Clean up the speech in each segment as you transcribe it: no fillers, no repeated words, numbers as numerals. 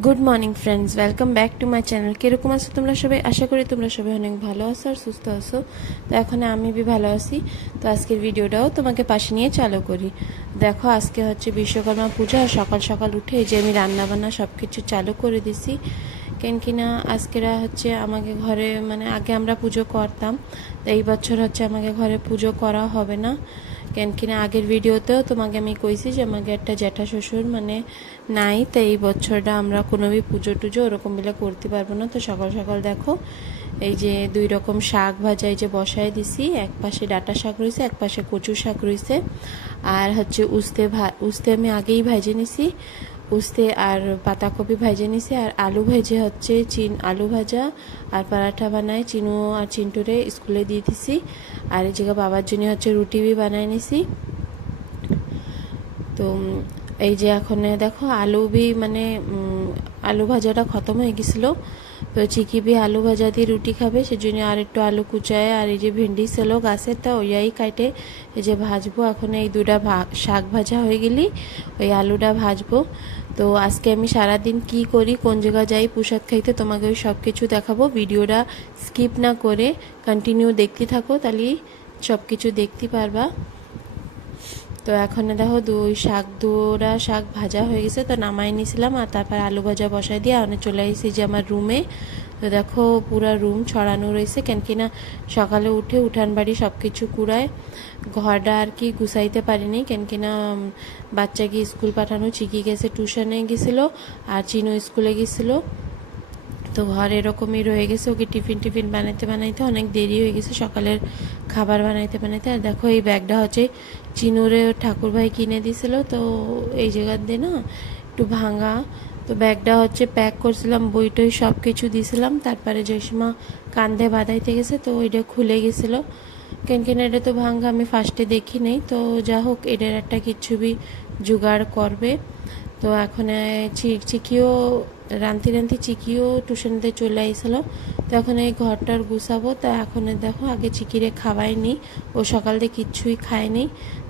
Good morning friends, welcome back to my channel. কীরকম আছো তোমরা সবাই? আশা করি তোমরা সবাই অনেক ভালো আছো আর সুস্থ আছো। তো এখন আমি ভালো আছি। তো আজকের ভিডিওটাও তোমাকে পাশে নিয়ে চালু করি। দেখো, আজকে হচ্ছে বিশ্বকর্মা পূজা। আর সকাল সকাল উঠে এই যে আমি রান্নাবান্না সব কিছু চালু করে দিছি। কেন কিনা আজকেরা হচ্ছে আমাকে ঘরে, মানে আগে আমরা পুজো করতাম, তো এই বছর হচ্ছে আমাকে ঘরে পুজো করা হবে না। কেন কিনা আগের ভিডিওতেও তোমাকে আমি কইছি যে আমাকে একটা জ্যাঠা শ্বশুর মানে নাই, তো এই বছরটা আমরা কোনো পুজো টুজো ওরকম মিলে করতে পারবো না। তো সকাল সকাল দেখো এই যে 2 রকম শাক ভাজা এই যে বসায় দিছি। এক পাশে ডাঁটা শাক রয়েছে, এক পাশে কচু শাক রয়েছে, আর হচ্ছে উস্তে আমি আগেই ভেজে নিছি। উস্তে আর পাতাকপি ভেজে নিছি, আর আলু ভেজে হচ্ছে আলু ভাজা আর পরাঠা বানায় চিনু আর চিন্টুরে স্কুলে দিয়ে দিছি। আর এই জায়গা বাবার জন্য হচ্ছে রুটি বানায় নিছি। তো এই যে এখন দেখো আলু মানে আলু ভাজাটা খতম হয়ে গেছিলো। তো চিকি আলু ভাজা দিয়ে রুটি খাবে, সেজন্য আর একটু আলু কুচায় আর এই যে ভেন্ডি ছিল গাছের, তা ওইয়াই কাটে এই যে ভাজবো। এখন এই দুটা শাক ভাজা হয়ে গেলি ওই আলুটা ভাজবো। তো আজকে আমি সারাদিন কি করি, কোন জায়গা যাই প্রসাদ খাইতে, তোমাকে ওই সব কিছু দেখাবো। ভিডিওটা স্কিপ না করে কন্টিনিউ দেখতে থাকো, তাহলেই সব কিছু দেখতে পারবা। তো এখন দেখো দুটা শাক ভাজা হয়ে গেছে, তো নামাই নিয়েছিলাম। আর তারপর আলু ভাজা বসাই দিয়ে অনেক চলে এসেছি যে আমার রুমে। তো দেখো পুরা রুম ছড়ানো রয়েছে, কেন কিনা সকালে উঠে উঠান বাড়ি সব কিছু কুড়ায় ঘরটা আর কি গুছাইতে পারিনি। কেন কিনা বাচ্চাকে স্কুল পাঠানো, চিকি গেছে টিউশনে গেছিলো আর চিনো স্কুলে গেছিলো। তো ঘর এরকমই রয়ে গেছে, ওকে টিফিন বানাইতে বানাইতে অনেক দেরি হয়ে গেছে, সকালের খাবার বানাইতে বানাইতে। আর দেখো এই ব্যাগটা হচ্ছে চিনুরে ঠাকুরভাই কিনে দিয়েছিল, তো এই জায়গার দিয়ে না একটু ভাঙা। তো ব্যাগটা হচ্ছে প্যাক করছিলাম, বই টই সব কিছু দিয়েছিলাম। তারপরে জয়সীমা কান্ধে বাঁধাইতে গেছে, তো ওইটা খুলে গেছিলো। কেন এটা তো ভাঙা, আমি ফার্স্টে দেখি নেই। তো যা হোক, এটার একটা কিছু জোগাড় করবে। তো এখন চিকিও রান্তি চিকিও টিউশনতে চলে আইসলো। তো এখন এই ঘরটার গুছাবো। তা এখন দেখো আগে চিকিরে খাওয়াইনি, ও সকাল থেকে কিচ্ছুই খায়নি।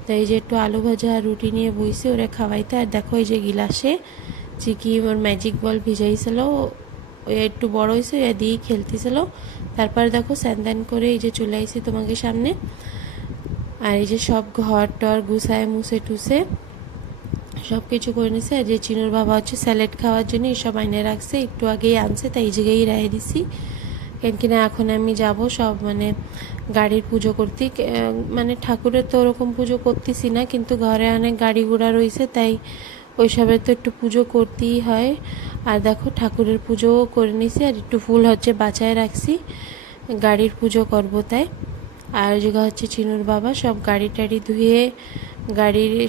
তো এই যে একটু আলু ভাজা আর রুটি নিয়ে বইছি ওরে খাওয়াইতে। আর দেখো এই যে গিলাসে চিকি ওর ম্যাজিক বল ভিজাইছিল, ওই একটু বড় হয়েছে ওই দিয়েই খেলতেছিল। তারপর দেখো স্যান করে এই যে চলে আইসি তোমাকে সামনে। আর এই যে সব ঘর টর গুছায় মুছে টুসে সব কিছু করে নিছে। আর যে চিনুর বাবা হচ্ছে স্যালাড খাওয়ার জন্য এসব আইনে রাখছে, একটু আগেই আনছে, তাই এই জায়গায় রেখে দিছি। কেন কিনা এখন আমি যাব সব মানে গাড়ির পুজো করতে। মানে ঠাকুরের তো ওরকম পুজো করতেছি না, কিন্তু ঘরে অনেক গাড়ি ঘোড়া রয়েছে, তাই ওইসবের তো একটু পুজো করতেই হয়। আর দেখো ঠাকুরের পুজোও করে নিছি, আর একটু ফুল হচ্ছে বাঁচায় রাখছি, গাড়ির পুজো করব তাই। আর জায়গা হচ্ছে চিনুর বাবা সব গাড়ি টাড়ি ধুয়ে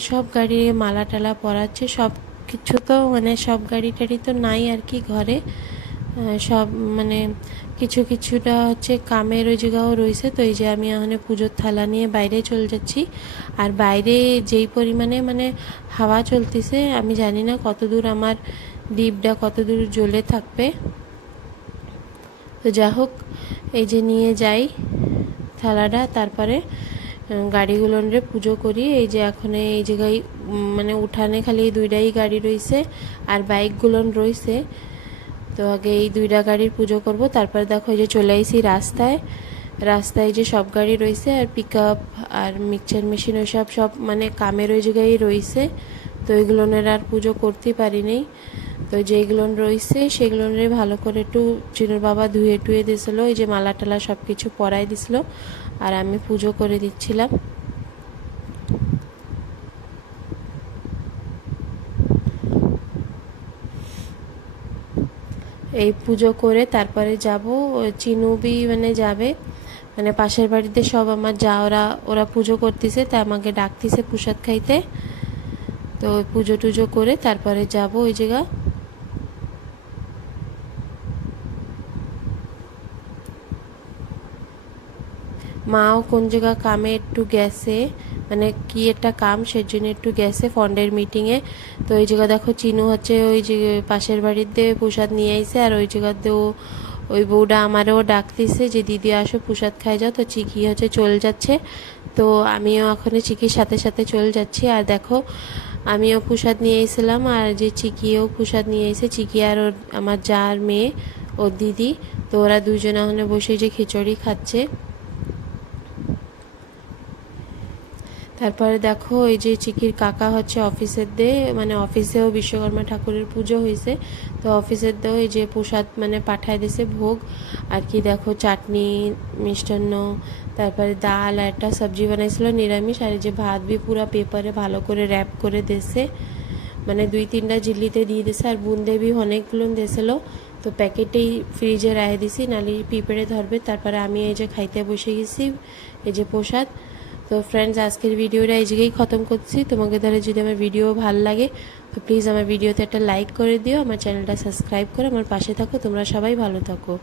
সব গাড়ির মালা টালা পরাচ্ছে। সব কিছু তো মানে সব গাড়ি টাড়ি তো নাই আর কি ঘরে, সব মানে কিছুটা হচ্ছে কামের ওই জায়গাও রয়েছে। তো এই যে আমি এখন পুজোর থালা নিয়ে বাইরে চলে যাচ্ছি। আর বাইরে যেই পরিমাণে মানে হাওয়া চলতেছে, আমি জানি না কতদূর আমার দ্বীপটা কতদূর জ্বলে থাকবে। তো যা হোক, এই যে নিয়ে যাই থালাটা, তারপরে গাড়িগুলোর পুজো করি। এই যে এখন এই জায়গায় মানে উঠানে খালি দুইটাই গাড়ি রয়েছে আর বাইকগুলোন রয়েছে। তো আগে এই দুইটা গাড়ির পুজো করব, তারপর দেখো এই যে চলে আইসি রাস্তায় যে সব গাড়ি রয়েছে আর পিক আপ আর মিক্সচার মেশিন ওইসব সব মানে কামের ওই জায়গায় রয়েছে। তো ওইগুলোনের আর পুজো করতে পারিনি। তো যেগুলো রয়েছে সেগুলোর ভালো করে একটু চিনুর বাবা ধুয়ে টুয়ে দিয়েছিল, এই যে মালা টালা সব কিছু পরাই দিছিল, আর আমি পুজো করে দিচ্ছিলাম। এই পুজো করে তারপরে যাব, চিনুবি মানে যাবে, মানে পাশের বাড়িতে সব আমার যা ওরা পুজো করতেছে, তা আমাকে ডাকতেছে প্রসাদ খাইতে। তো পুজো টুজো করে তারপরে যাব ওই জায়গা। মাও কোন জায়গা কামে একটু গেছে, মানে কি একটা কাম সেজন্য একটু গেছে ফন্ডের মিটিংয়ে। তো ওই জায়গা দেখো চিনু হচ্ছে ওই যে পাশের বাড়িতে প্রসাদ নিয়ে আইছে, আর ওই জায়গাতেও ওই বউটা আমারও ডাকতেছে যে দিদি আসো প্রসাদ খাই যাও। তো চিকি হচ্ছে চলে যাচ্ছে, তো আমিও এখন চিকির সাথে সাথে চলে যাচ্ছি। আর দেখো আমিও প্রসাদ নিয়ে এসেছিলাম, আর যে চিকিও প্রসাদ নিয়ে এসে, চিকি আর ওর আমার যার মেয়ে ওর দিদি, তো ওরা দুজনে ওখানে বসে যে খিচুড়ি খাচ্ছে। তারপরে দেখো এই যে চিকির কাকা হচ্ছে অফিসের মানে অফিসেও বিশ্বকর্মা ঠাকুরের পুজো হয়েছে, তো অফিসের এই যে প্রসাদ মানে পাঠায় দিয়েছে ভোগ আর কি। দেখো চাটনি, মিষ্টান্ন, তারপরে ডাল আর একটা সবজি বানাইছিল নিরামিষ, আর এই যে ভাত বি পুরা পেপারে ভালো করে র্যাপ করে দিয়েছে, মানে 2-3টা ঝিল্লিতে দিয়ে দিছে, আর বুন্দে বি অনেকগুলো দিয়েছিল। তো প্যাকেটেই ফ্রিজে রাখে দিছি, নালি পিঁপড়ে ধরবে। তারপরে আমি এই যে খাইতে বসে গেছি এই যে প্রসাদ। তো ফ্রেন্ডস, আজকের ভিডিওটা এই জায়গায় খতম করছি। তোমাকে দ্বারা যদি আমার ভিডিও ভালো লাগে তো প্লিজ আমার ভিডিওতে একটা লাইক করে দিও, আমার চ্যানেলটা সাবস্ক্রাইব করে আমার পাশে থাকো। তোমরা সবাই ভালো থাকো।